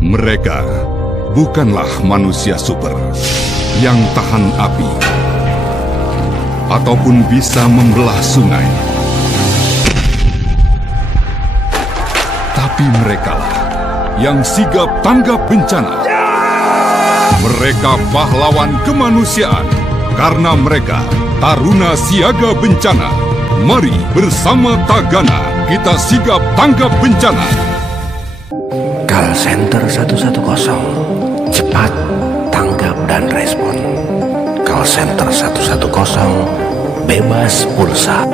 Mereka bukanlah manusia super yang tahan api ataupun bisa membelah sungai. Tapi merekalah yang sigap tanggap bencana. Mereka pahlawan kemanusiaan karena mereka taruna siaga bencana. Mari bersama Tagana kita sigap tanggap bencana. Call Center 110, cepat, tanggap dan respon. Call Center 110, bebas pulsa.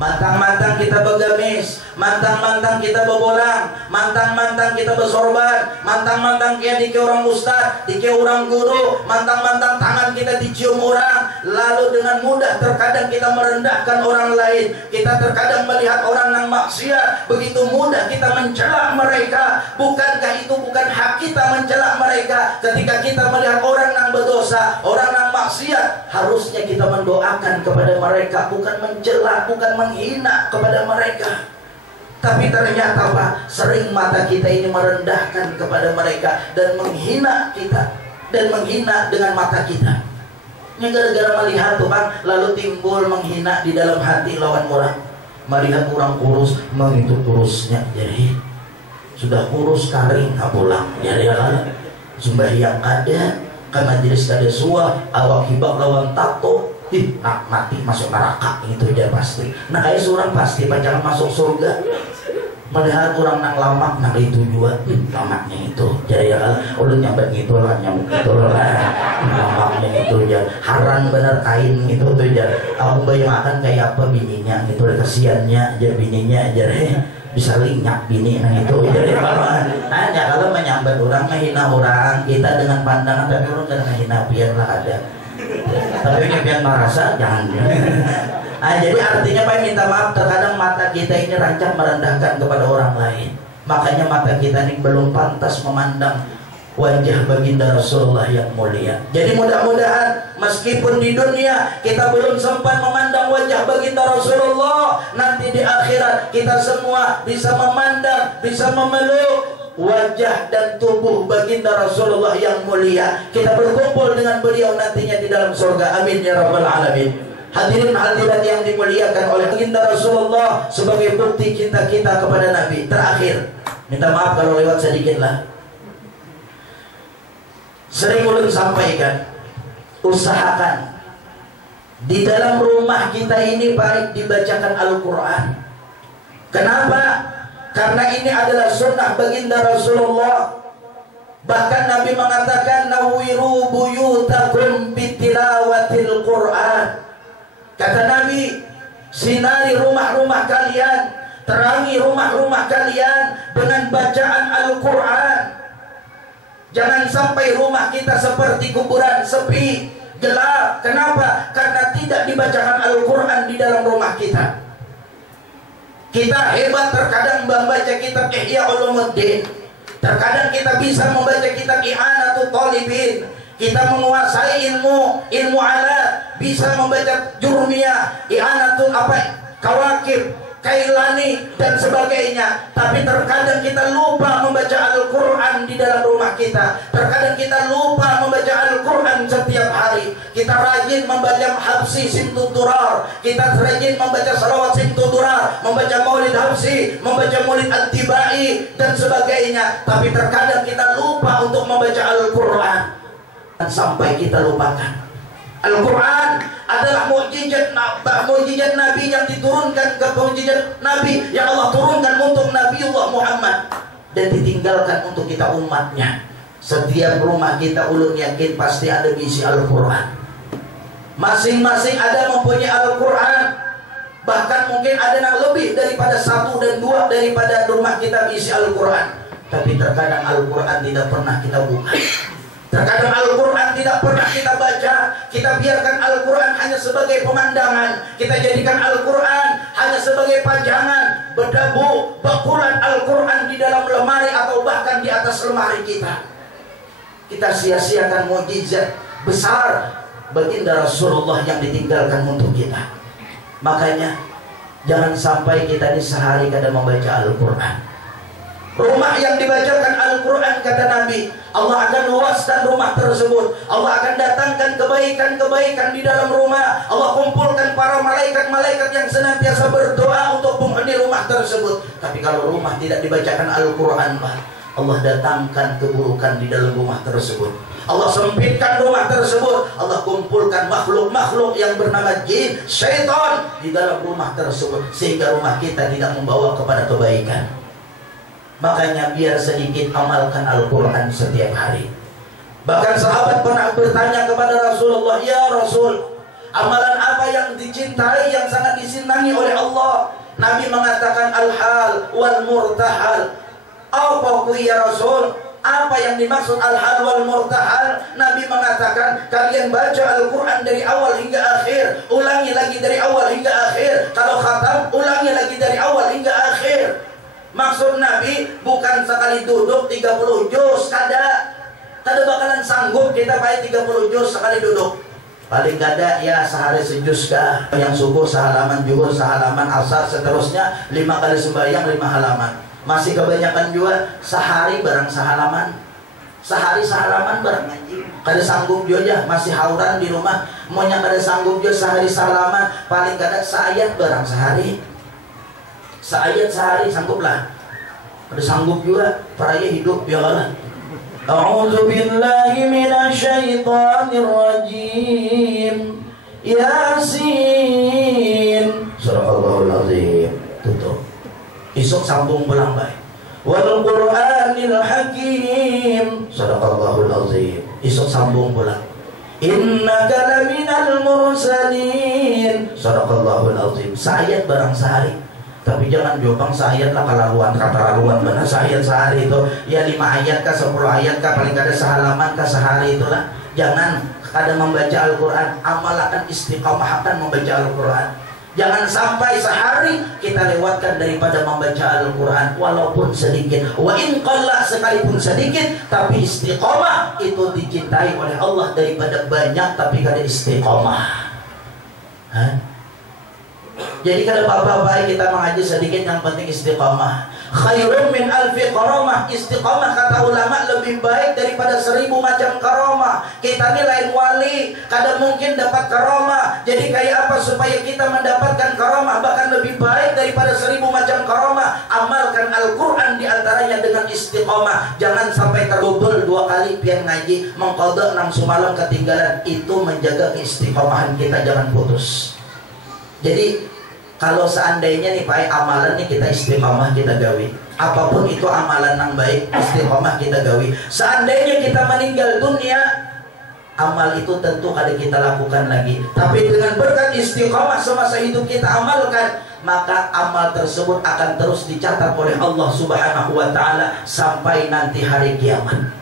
Mantang-mantang kita begamis, mantang-mantang kita bebolang, mantang-mantang kita bersorban, mantang-mantang kita dike orang ustad, dike orang guru, mantang-mantang tangan kita dicium orang. Lalu dengan mudah terkadang kita merendahkan orang lain. Kita terkadang melihat orang yang maksiat, begitu mudah kita mencela mereka. Bukankah itu bukan hak kita mencela mereka? Ketika kita melihat orang yang berdosa, orang yang maksiat, harusnya kita mendoakan kepada mereka, bukan mencela, bukan menghina kepada mereka. Tapi ternyata Pak, sering mata kita ini merendahkan kepada mereka dan menghina kita, dan menghina dengan mata kita. Ini gara-gara melihat tuh Bang, lalu timbul menghina di dalam hati lawan orang. Melihat orang kurus, itu kurusnya jadi sudah kurus kering pulang. Jadi sembahyang kada, kan majelis kada suah, awak hibak lawan tato. Nak mati masuk neraka itu dia pasti. Nah kayak seorang pasti pacaran masuk surga. Melihat orang nak lamak, nak itu juga lamaknya itu. Jadi ya udah nyampe gitu lah, nyamuk gitu lah. Lamaknya itu ya haram bener kain gitu tuh ya. Aku bayangkan kayak apa bininya gitu, kasiannya aja bininya aja bisa linyak bini nah itu. Jadi hanya kalau menyambat orang, menghina orang, kita dengan pandangan tapi orang jangan menghina, biarlah ada. Tapi yang merasa jangan. Jadi artinya Pak, minta maaf, terkadang mata kita ini rancang merendahkan kepada orang lain. Makanya mata kita ini belum pantas memandang wajah baginda Rasulullah yang mulia. Jadi mudah-mudahan meskipun di dunia kita belum sempat memandang wajah baginda Rasulullah, nanti di akhirat kita semua bisa memandang, bisa memeluk wajah dan tubuh baginda Rasulullah yang mulia. Kita berkumpul dengan beliau nantinya di dalam surga. Amin ya rabbal alamin. Hadirin hadirat yang dimuliakan oleh baginda Rasulullah, sebagai bukti cinta kita kepada Nabi. Terakhir, minta maaf kalau lewat sedikit lah. Sering ulun sampaikan, usahakan di dalam rumah kita ini baik dibacakan Al-Quran. Kenapa? Karena ini adalah sunnah baginda Rasulullah. Bahkan Nabi mengatakan, nawwiru buyutakum bitilawatil Quran. Kata Nabi, sinari rumah-rumah kalian, terangi rumah-rumah kalian dengan bacaan Al-Quran. Jangan sampai rumah kita seperti kuburan, sepi, gelap. Kenapa? Karena tidak dibacakan Al-Quran di dalam rumah kita. Kita hebat terkadang membaca kitab Ihya Ulumuddin. Terkadang kita bisa membaca kitab I'anatul Talibin. Kita menguasai ilmu alat, bisa membaca Jurmiyah, I'anatul Kawakib, Kailani dan sebagainya. Tapi terkadang kita lupa membaca Al-Quran di dalam rumah kita. Terkadang kita lupa membaca Al-Quran setiap hari. Kita rajin membaca Habsi Simtuturar, kita rajin membaca salawat Simtuturar, membaca Maulid Habsi, membaca Maulid Al-Tibai dan sebagainya. Tapi terkadang kita lupa untuk membaca Al-Quran, sampai kita lupakan. Al-Quran adalah mukjizat Nabi yang diturunkan ke mukjizat Nabi yang Allah turunkan untuk Nabiullah Muhammad dan ditinggalkan untuk kita umatnya. Setiap rumah kita ulun yakin pasti ada isi Al-Quran. Masing-masing ada mempunyai Al-Quran. Bahkan mungkin ada yang lebih daripada 1 dan daripada rumah kita berisi Al-Quran, tapi terkadang Al-Quran tidak pernah kita buka. Terkadang Al-Quran tidak pernah kita baca. Kita biarkan Al-Quran hanya sebagai pemandangan. Kita jadikan Al-Quran hanya sebagai pajangan, berdebu, bakulan Al-Quran di dalam lemari atau bahkan di atas lemari kita. Kita sia-siakan mukjizat besar baginda Rasulullah yang ditinggalkan untuk kita. Makanya jangan sampai kita di sehari kada membaca Al-Quran. Rumah yang dibacakan Al-Quran, kata Nabi, Allah akan luaskan rumah tersebut. Allah akan datangkan kebaikan-kebaikan di dalam rumah. Allah kumpulkan para malaikat-malaikat yang senantiasa berdoa untuk penghuni rumah tersebut. Tapi kalau rumah tidak dibacakan Al-Quran, Allah datangkan keburukan di dalam rumah tersebut. Allah sempitkan rumah tersebut. Allah kumpulkan makhluk-makhluk yang bernama jin, syaitan di dalam rumah tersebut, sehingga rumah kita tidak membawa kepada kebaikan. Makanya biar sedikit amalkan Al-Quran setiap hari. Bahkan sahabat pernah bertanya kepada Rasulullah, ya Rasul, amalan apa yang dicintai, yang sangat disenangi oleh Allah? Nabi mengatakan al-hal wal murtahal. Apa ku ya Rasul? Apa yang dimaksud al-hal wal murtahal? Nabi mengatakan, kalian baca Al-Quran dari awal hingga akhir, ulangi lagi dari awal hingga akhir. Kalau khatam, ulangi lagi dari awal hingga akhir. Maksud Nabi bukan sekali duduk 30 juz, kada bakalan sanggup kita pakai 30 juz sekali duduk. Paling kada ya sehari sejuz kah. Yang subuh sehalaman, zuhur sehalaman, asar seterusnya 5 kali sembahyang 5 halaman. Masih kebanyakan juga sehari barang sehalaman. Sehari sehalaman barang ngaji. Kada sanggup juga masih hauran di rumah. Maunya kada sanggup juga sehari sehalaman, paling kada seayat barang sehari. Seayat sehari sangguplah. Ada sanggup juga peraya hidup ya Allah. A'udzu billahi minasyaitonir rajim. Yasin. Surahul azim. Tutup. Esok sambung pulang baik. Wal Qur'anil hakim. Surahul azim. Esok sambung pulang. Innaka laminal mursalin. Surahul azim. Seayat barang sehari. Tapi jangan jopang seayat lah kalaluan mana seayat sehari itu ya 5 ayat kah 10 ayat kah paling kada sehalaman kah sehari itulah. Jangan kada membaca Al-Quran, amalkan istiqamah akan membaca Al-Quran. Jangan sampai sehari kita lewatkan daripada membaca Al-Quran walaupun sedikit. Wa in qalla, sekalipun sedikit, tapi istiqamah itu dicintai oleh Allah daripada banyak tapi kada istiqamah. Jadi kada apa-apa kita mengaji sedikit, yang penting istiqamah. Khairun min alfi karamah. Istiqamah kata ulama lebih baik daripada 1000 macam karamah. Kita ni lain wali, kada mungkin dapat karamah. Jadi kayak apa supaya kita mendapatkan karamah bahkan lebih baik daripada 1000 macam karamah? Amalkan Al-Quran diantaranya dengan istiqamah. Jangan sampai tergobel 2 kali pian ngaji, mengqadha 6 semalam ketinggalan. Itu menjaga keistiqamahan kita, jangan putus. Jadi kalau seandainya nih Pak, amalan nih kita istiqamah kita gawi, apapun itu amalan yang baik istiqamah kita gawi. Seandainya kita meninggal dunia, amal itu tentu kada kita lakukan lagi. Tapi dengan berkat istiqamah semasa hidup kita amalkan, maka amal tersebut akan terus dicatat oleh Allah Subhanahu wa Ta'ala sampai nanti hari kiamat.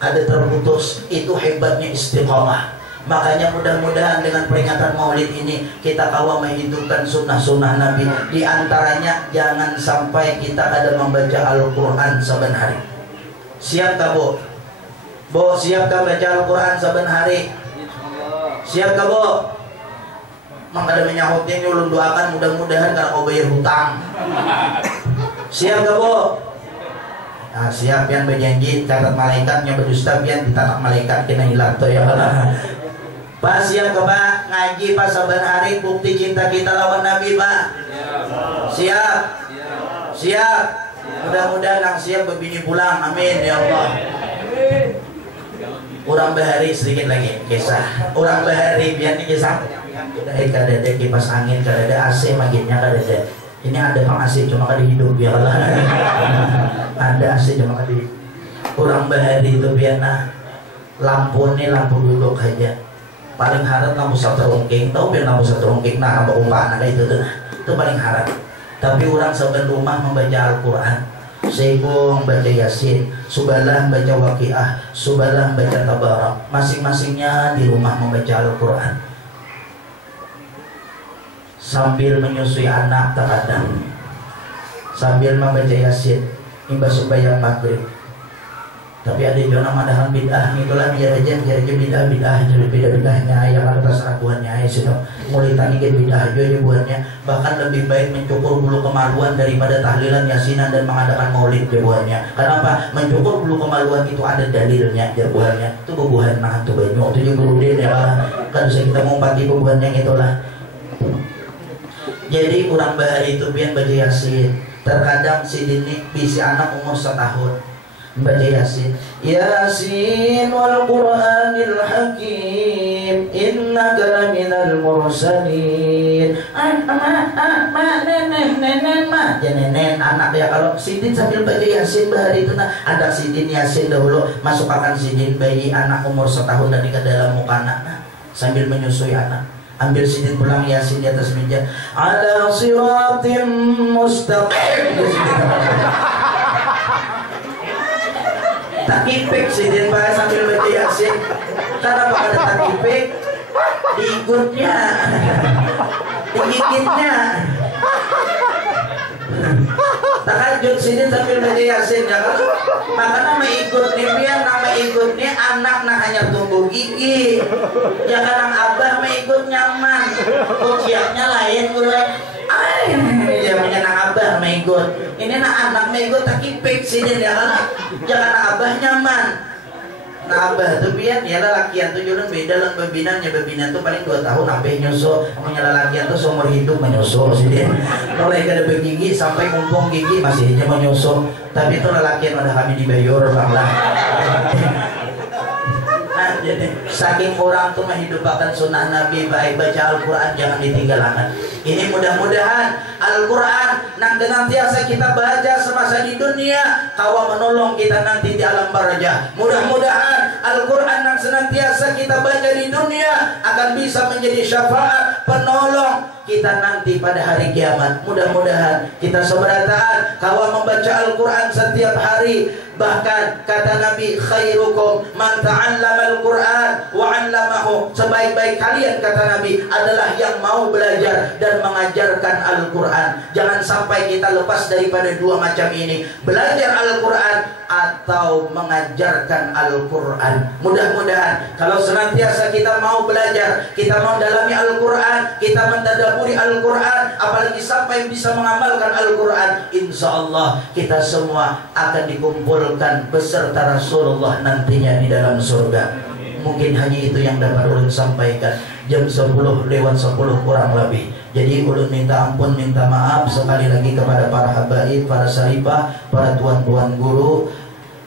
Kada terputus. Itu hebatnya istiqamah. Makanya mudah-mudahan dengan peringatan Maulid ini kita kawa menghidupkan sunnah-sunnah Nabi. Di antaranya jangan sampai kita ada membaca Al-Quran saban hari. Siap kah Bu? Bu, siap kah baca Al-Quran saban hari? Siap kah Bu? Maka ada menyahutnya ulun doakan mudah-mudahan karena kau bayar hutang. Siap kah Bu? Nah, siap yang berjanji catat malaikatnya berdusta pian ditatak malaikat kena hilang tuh ya Allah. Pak, siap ke Pak ngaji Pak saban hari, bukti cinta kita lawan Nabi Pak. Siap. Siap. Mudah-mudahan yang siap berbini pulang, amin ya Allah. Orang bahari sedikit lagi kisah. Orang bahari biar ini kisah. Kada ada kipas angin, kada ada AC, makinnya kada ada. Ini ada Pak AC cuma kada hidup ya Allah. Ada AC cuma kada hidup. Orang bahari itu biar lampu ini lampu duduk aja. Paling harap lampu satu rongking, tahu biar lampu satu rongking nah apa umpana itu tuh, itu paling harap. Tapi orang sebenarnya rumah membaca Al-Quran. Seibung baca Yasin, Subalah baca Waqiah, Subalah baca Tabarak. Masing-masingnya di rumah membaca Al-Quran sambil menyusui anak terkadang, sambil membaca Yasin imbas sembahyang maghrib. Tapi ada juga madahan bid'ah, itulah biar aja bid'ah jadi bid'ahnya yang atas akuannya ya sudah mulai tani ke bid'ah aja buatnya. Bahkan lebih baik mencukur bulu kemaluan daripada tahlilan, yasinan dan mengadakan maulid buatnya. Kenapa? Mencukur bulu kemaluan itu ada dalilnya buatnya. Itu bubuhan nah itu banyak itu juga rudin ya kan bisa kita mau pagi bubuhannya itulah. Jadi kurang bahari itu biar baca Yasin. Terkadang si Dini bisa anak umur 1 tahun baca Yasin. Yasin wal Qur'anil Hakim innaka laminal mursalin. Nenek anak ya kalau Sidin sambil baca Yasin bahari itu nah ada Sidin Yasin dahulu masukkan Sidin bayi anak umur 1 tahun dan ke dalam muka anak sambil menyusui anak. Ambil Sidin pulang Yasin di atas meja. Ala siratim mustaqim. Takipik Sidin Pak sambil baca Yasin. Kenapa ada takipik? Diikutnya, digigitnya. Tahajud Sidin sambil baca Yasin ya kan? Maka nama ikut nih biar nama ikutnya anak nah hanya tumbuh gigi. Ya kadang abah mah ikut nyaman. Ujiannya lain gue. Ya menyenang abah mah ikut. Ini nah anak mah ikut takipik Sidin ya kan? Jangan abah nyaman. Nah abah tuh biar ya lelakian tuh jualan beda lah babinanya. Babina tuh paling 2 tahun apa nyusul. Punya lelakian tuh seumur hidup menyusul Sidin. Mulai kada begigi sampai mumpung gigi masih aja menyusul. Tapi itu lelakian udah kami dibayar banglah. Nah, jadi saking orang tuh menghidupkan sunnah Nabi baik baca Al-Quran jangan ditinggalkan. Ini mudah-mudahan Al-Quran nang senantiasa kita baca semasa di dunia kawa menolong kita nanti di alam barzah. Mudah-mudahan Al-Quran nang senantiasa kita baca di dunia akan bisa menjadi syafaat penolong kita nanti pada hari kiamat. Mudah-mudahan kita seberataan kawa membaca Al-Quran setiap hari. Bahkan kata Nabi khairukum man ta'allama al-Quran wa 'allamahu. Sebaik-baik kalian kata Nabi adalah yang mau belajar dan mengajarkan Al-Quran. Jangan sampai kita lepas daripada 2 macam ini, belajar Al-Quran atau mengajarkan Al-Quran. Mudah-mudahan kalau senantiasa kita mau belajar, kita mau dalami Al-Quran, kita mentadaburi Al-Quran, apalagi sampai bisa mengamalkan Al-Quran, insya Allah kita semua akan dikumpulkan beserta Rasulullah nantinya di dalam surga. Mungkin hanya itu yang dapat ulun sampaikan. Jam 10 lewat 10 kurang lebih. Jadi ulun minta ampun, minta maaf sekali lagi kepada para habaib, para saripah, para tuan-tuan guru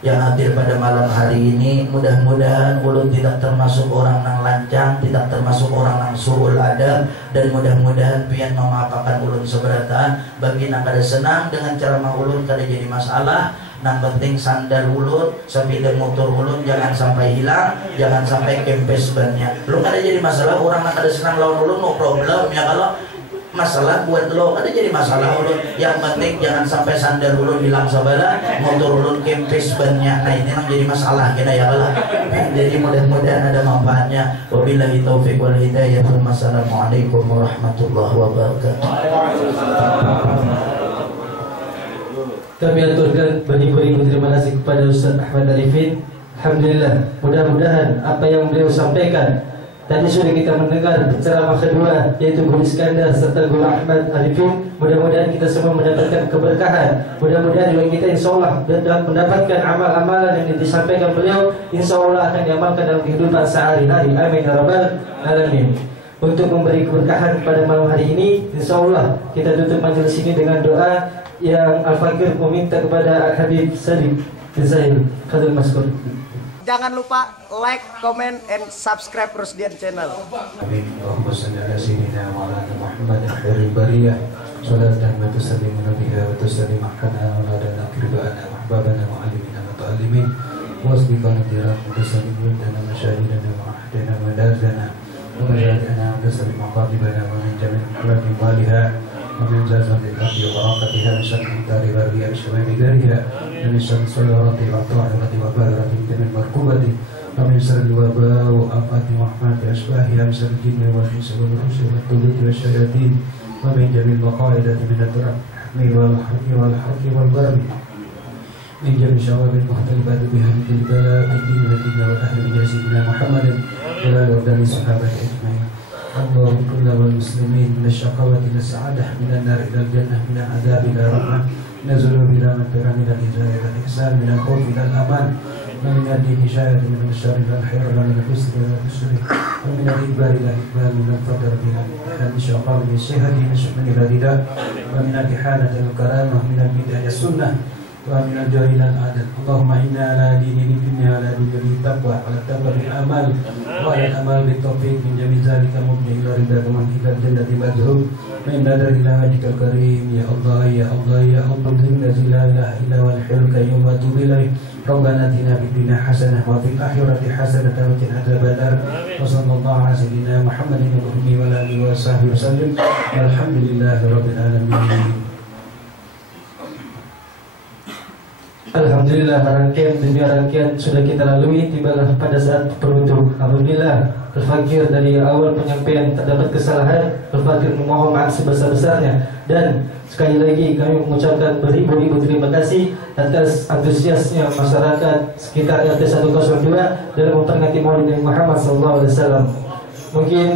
yang hadir pada malam hari ini. Mudah-mudahan ulun tidak termasuk orang yang lancang, tidak termasuk orang yang suul adab, dan mudah-mudahan pian memaafkan ulun seberataan. Bagi yang kada senang dengan ceramah ulun kada jadi masalah. Nang penting sandal ulun, sepeda motor ulun jangan sampai hilang, jangan sampai kempes bannya. Lu kada jadi masalah orang yang kada senang lawan ulun, no problem ya. Kalau masalah buat lo kada jadi masalah ulun. Yang penting jangan sampai sandal ulun hilang sabala, motor ulun kempes bannya. Nah ini nang jadi masalah kita ya kalau. Jadi mudah-mudahan ada manfaatnya. Wabillahi taufiq wal hidayah. Wassalamualaikum warahmatullahi wabarakatuh. Kami aturkan beribu-ribu terima kasih kepada Ustaz Ahmad Arifin. Alhamdulillah, mudah-mudahan apa yang beliau sampaikan tadi sudah kita mendengar ceramah kedua yaitu Guru Iskandar serta Guru Ahmad Arifin. Mudah-mudahan kita semua mendapatkan keberkahan. Mudah-mudahan juga kita insya Allah mendapatkan amal-amalan yang disampaikan beliau, insya Allah akan diamalkan dalam kehidupan sehari-hari. Amin ya rabbal alamin. Untuk memberi keberkahan pada malam hari ini, insya Allah kita tutup majelis ini dengan doa yang Al-Fakir meminta kepada Al-Habib Sadiq bin Zahir Khadir Maskur. Jangan lupa like, comment, and subscribe Rusdian Channel. Allahumma salli ala sayyidina wa ala Muhammad khairil bariyah. Salatan wa tusallimu biha wa tusallimu ala maulana qira'ana wa ahbabana wa alimina wa ta'alimin. Wa asdiqana dira wa tusallimu lana masyahidana wa ahdana wa dardana. Wa majalana wa tusallimu qadibana wa min jami'in akhlaqi waliha. ومن زلزلة الأرض وغرقتها من شر أمطار برية شباب دارها ومن شر السيارة والطائرة وبارة من مركوبة ومن شر الوباء وآفات وأحمات أشباهها من شر الجن والإنس والوحوش والطيور والشياطين ومن جميع المقاعدة من الدرك والحرق والبرد من جميع شواب المختلفات بها من البلاء الدين والدنيا والأهل من سيدنا محمد ولا يرضى صحابة أجمعين. اللهم كنا والمسلمين من الشقاوة إلى السعادة من النار إلى الجنة من العذاب إلى الرحمة من الذنوب إلى مغفرة من الإجزاء إلى الإحسان من الخوف إلى الأمان ومن الهشاية من الشر إلى الخير ومن الحسن إلى الحسن ومن الإقبال إلى الإقبال من الفقر إلى الإحسان من الشقاء إلى الصحة من الشحن إلى الرداء ومن الإحانة إلى الكرامة ومن البدع إلى السنة ومن الجهل إلى العدل. اللهم إنا على دين الدنيا وعلى دين التقوى وعلى التقوى بالأعمال وعلى الأمال بالتوفيق من جميع ذلك مبني إلى رضاك ومن إلى الجنة مذهب من نذر إلى وجهك الكريم يا الله يا الله يا الله الذي لا إله إلا هو الحي القيوم وأتوب إليه. ربنا آتنا في الدنيا حسنة وفي الآخرة حسنة وقنا عذاب النار وصلى الله على سيدنا محمد وعلى آله وصحبه وسلم والحمد لله رب العالمين. Alhamdulillah, rangkaian demi rangkaian sudah kita lalui, tibalah pada saat penutup. Alhamdulillah, Al-Fakir dari awal penyampaian terdapat kesalahan, Al-Fakir memohon maaf sebesar-besarnya. Dan sekali lagi kami mengucapkan beribu-ribu terima kasih atas antusiasnya masyarakat sekitar RT 102 dalam memperingati Maulid Nabi Muhammad SAW. Mungkin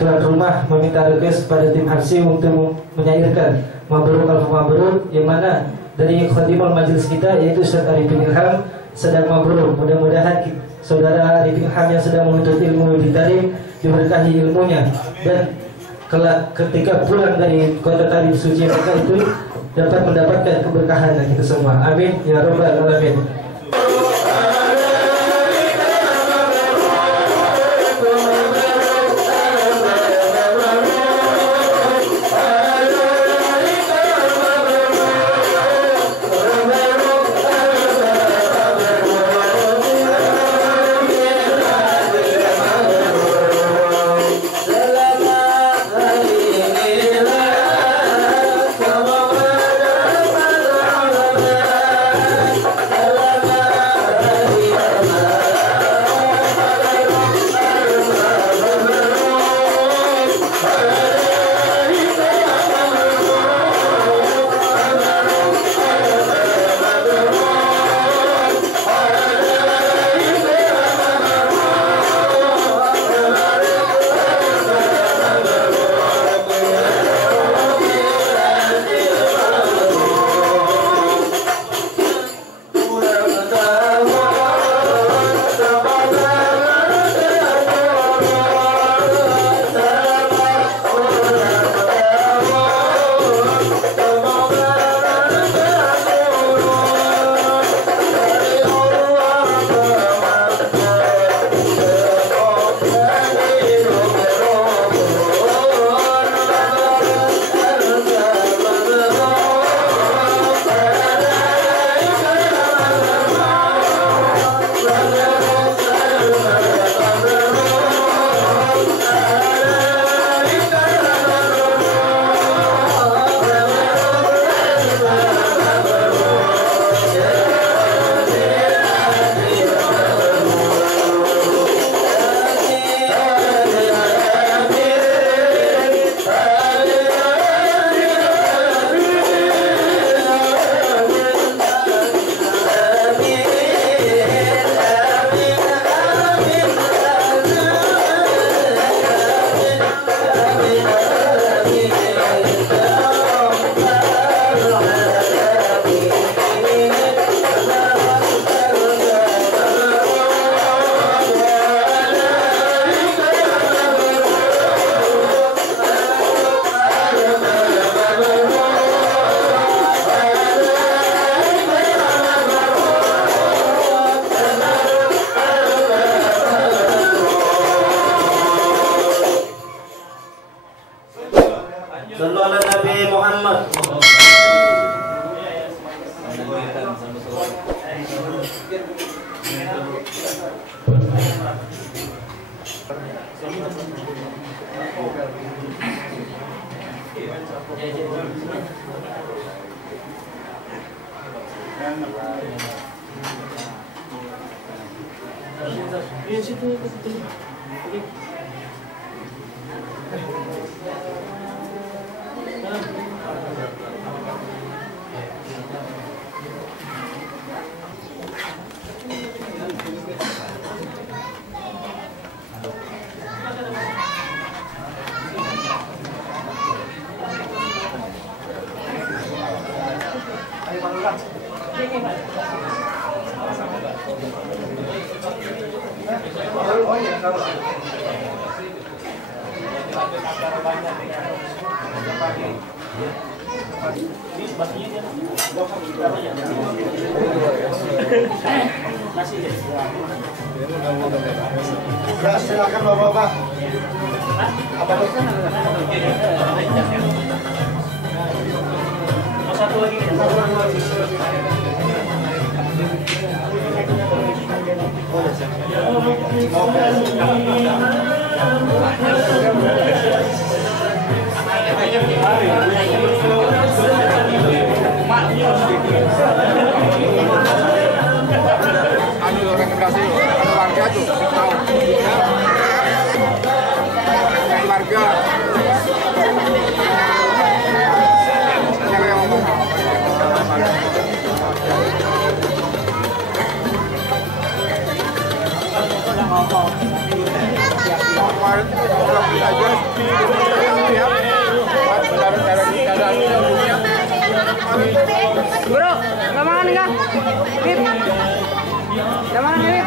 tuan rumah meminta request pada tim Hafsi untuk menyairkan Mabrur Al-Mabrur, yang mana dari khadimul majelis kita yaitu Ustaz Arifin Ilham sedang mabrur. Mudah-mudahan saudara Arifin Ilham yang sedang menuntut ilmu di Tarim diberkahi ilmunya, dan kelak ketika pulang dari kota Tarim suci Mekah itu dapat mendapatkan keberkahan dari kita semua. Amin ya rabbal alamin. Allah Di situ. Ya, silakan bapak-bapak. Satu lagi. Anu rekomendasi warga tuh tahu warga yang ngomong kemarin kalau kita aja Bro, nggak makan nggak? Bib, nggak makan ya Bib?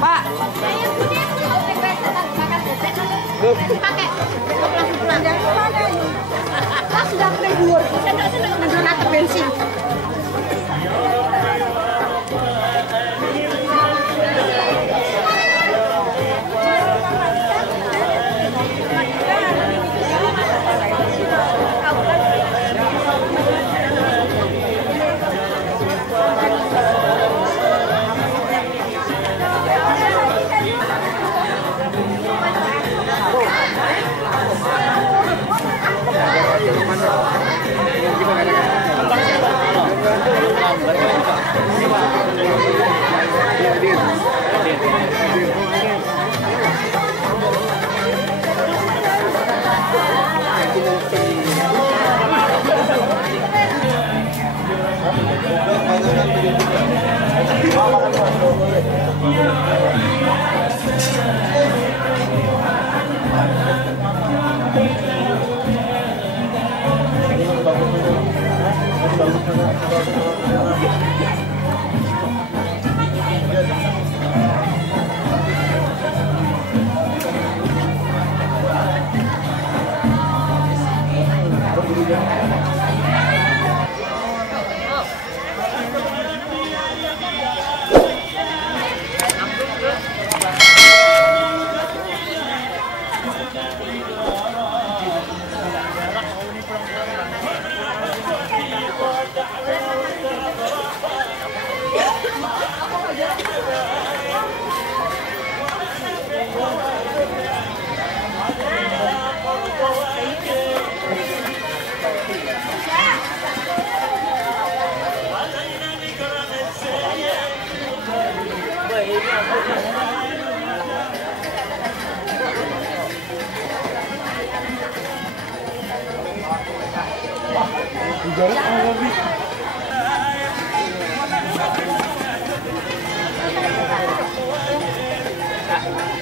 Pak, pakai sudah keluar menggunakan bensin.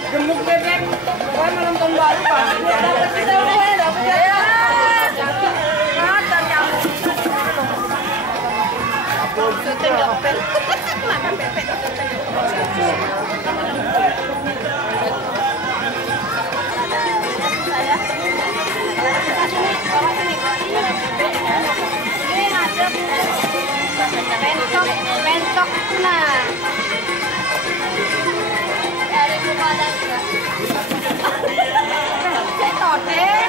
gemuk bebek, saya mau nonton baru Pak. Dapat kita udah dapat ya. Makan kamu. Makan bebek. tuna. Dari kepada juga. Cetot deh.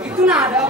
Itu nada.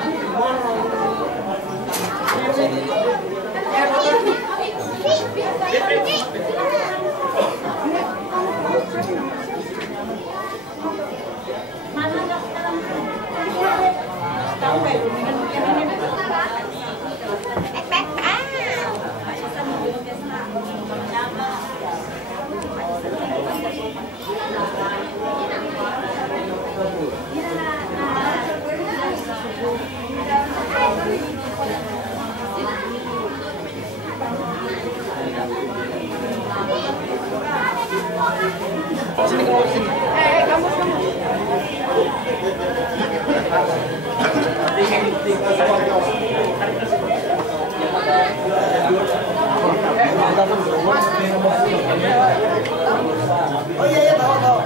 Oh iya ya tahu.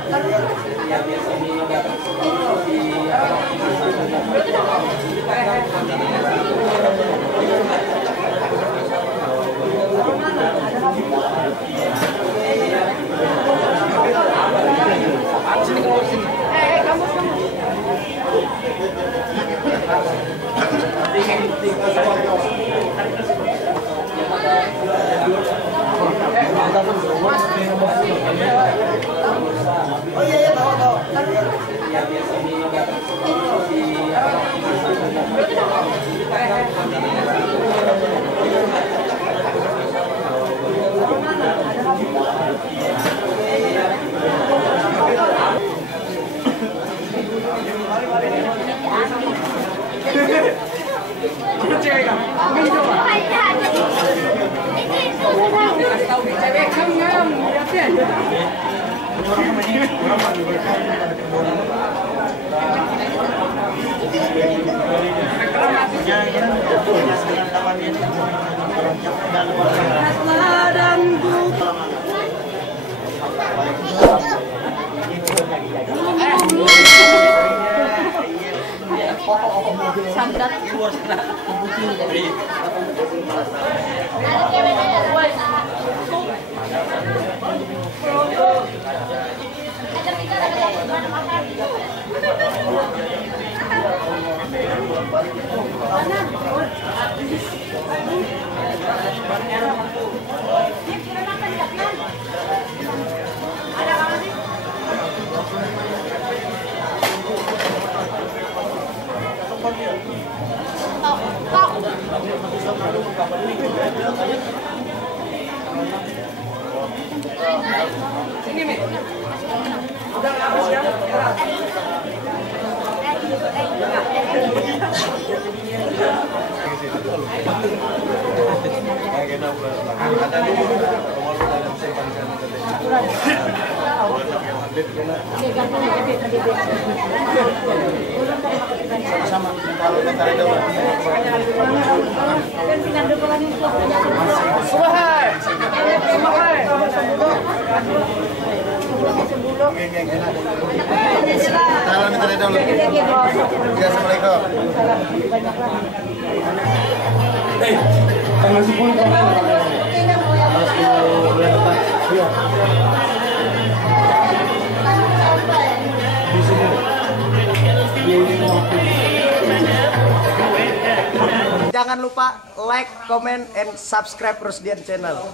Oh iya ya tahu. Sandat. Sini, Mi. Udah habis ya? Ada Sama kalau kita ada tanggal 10 Jangan lupa like, comment, and subscribe Rusdian Channel.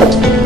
Thank you.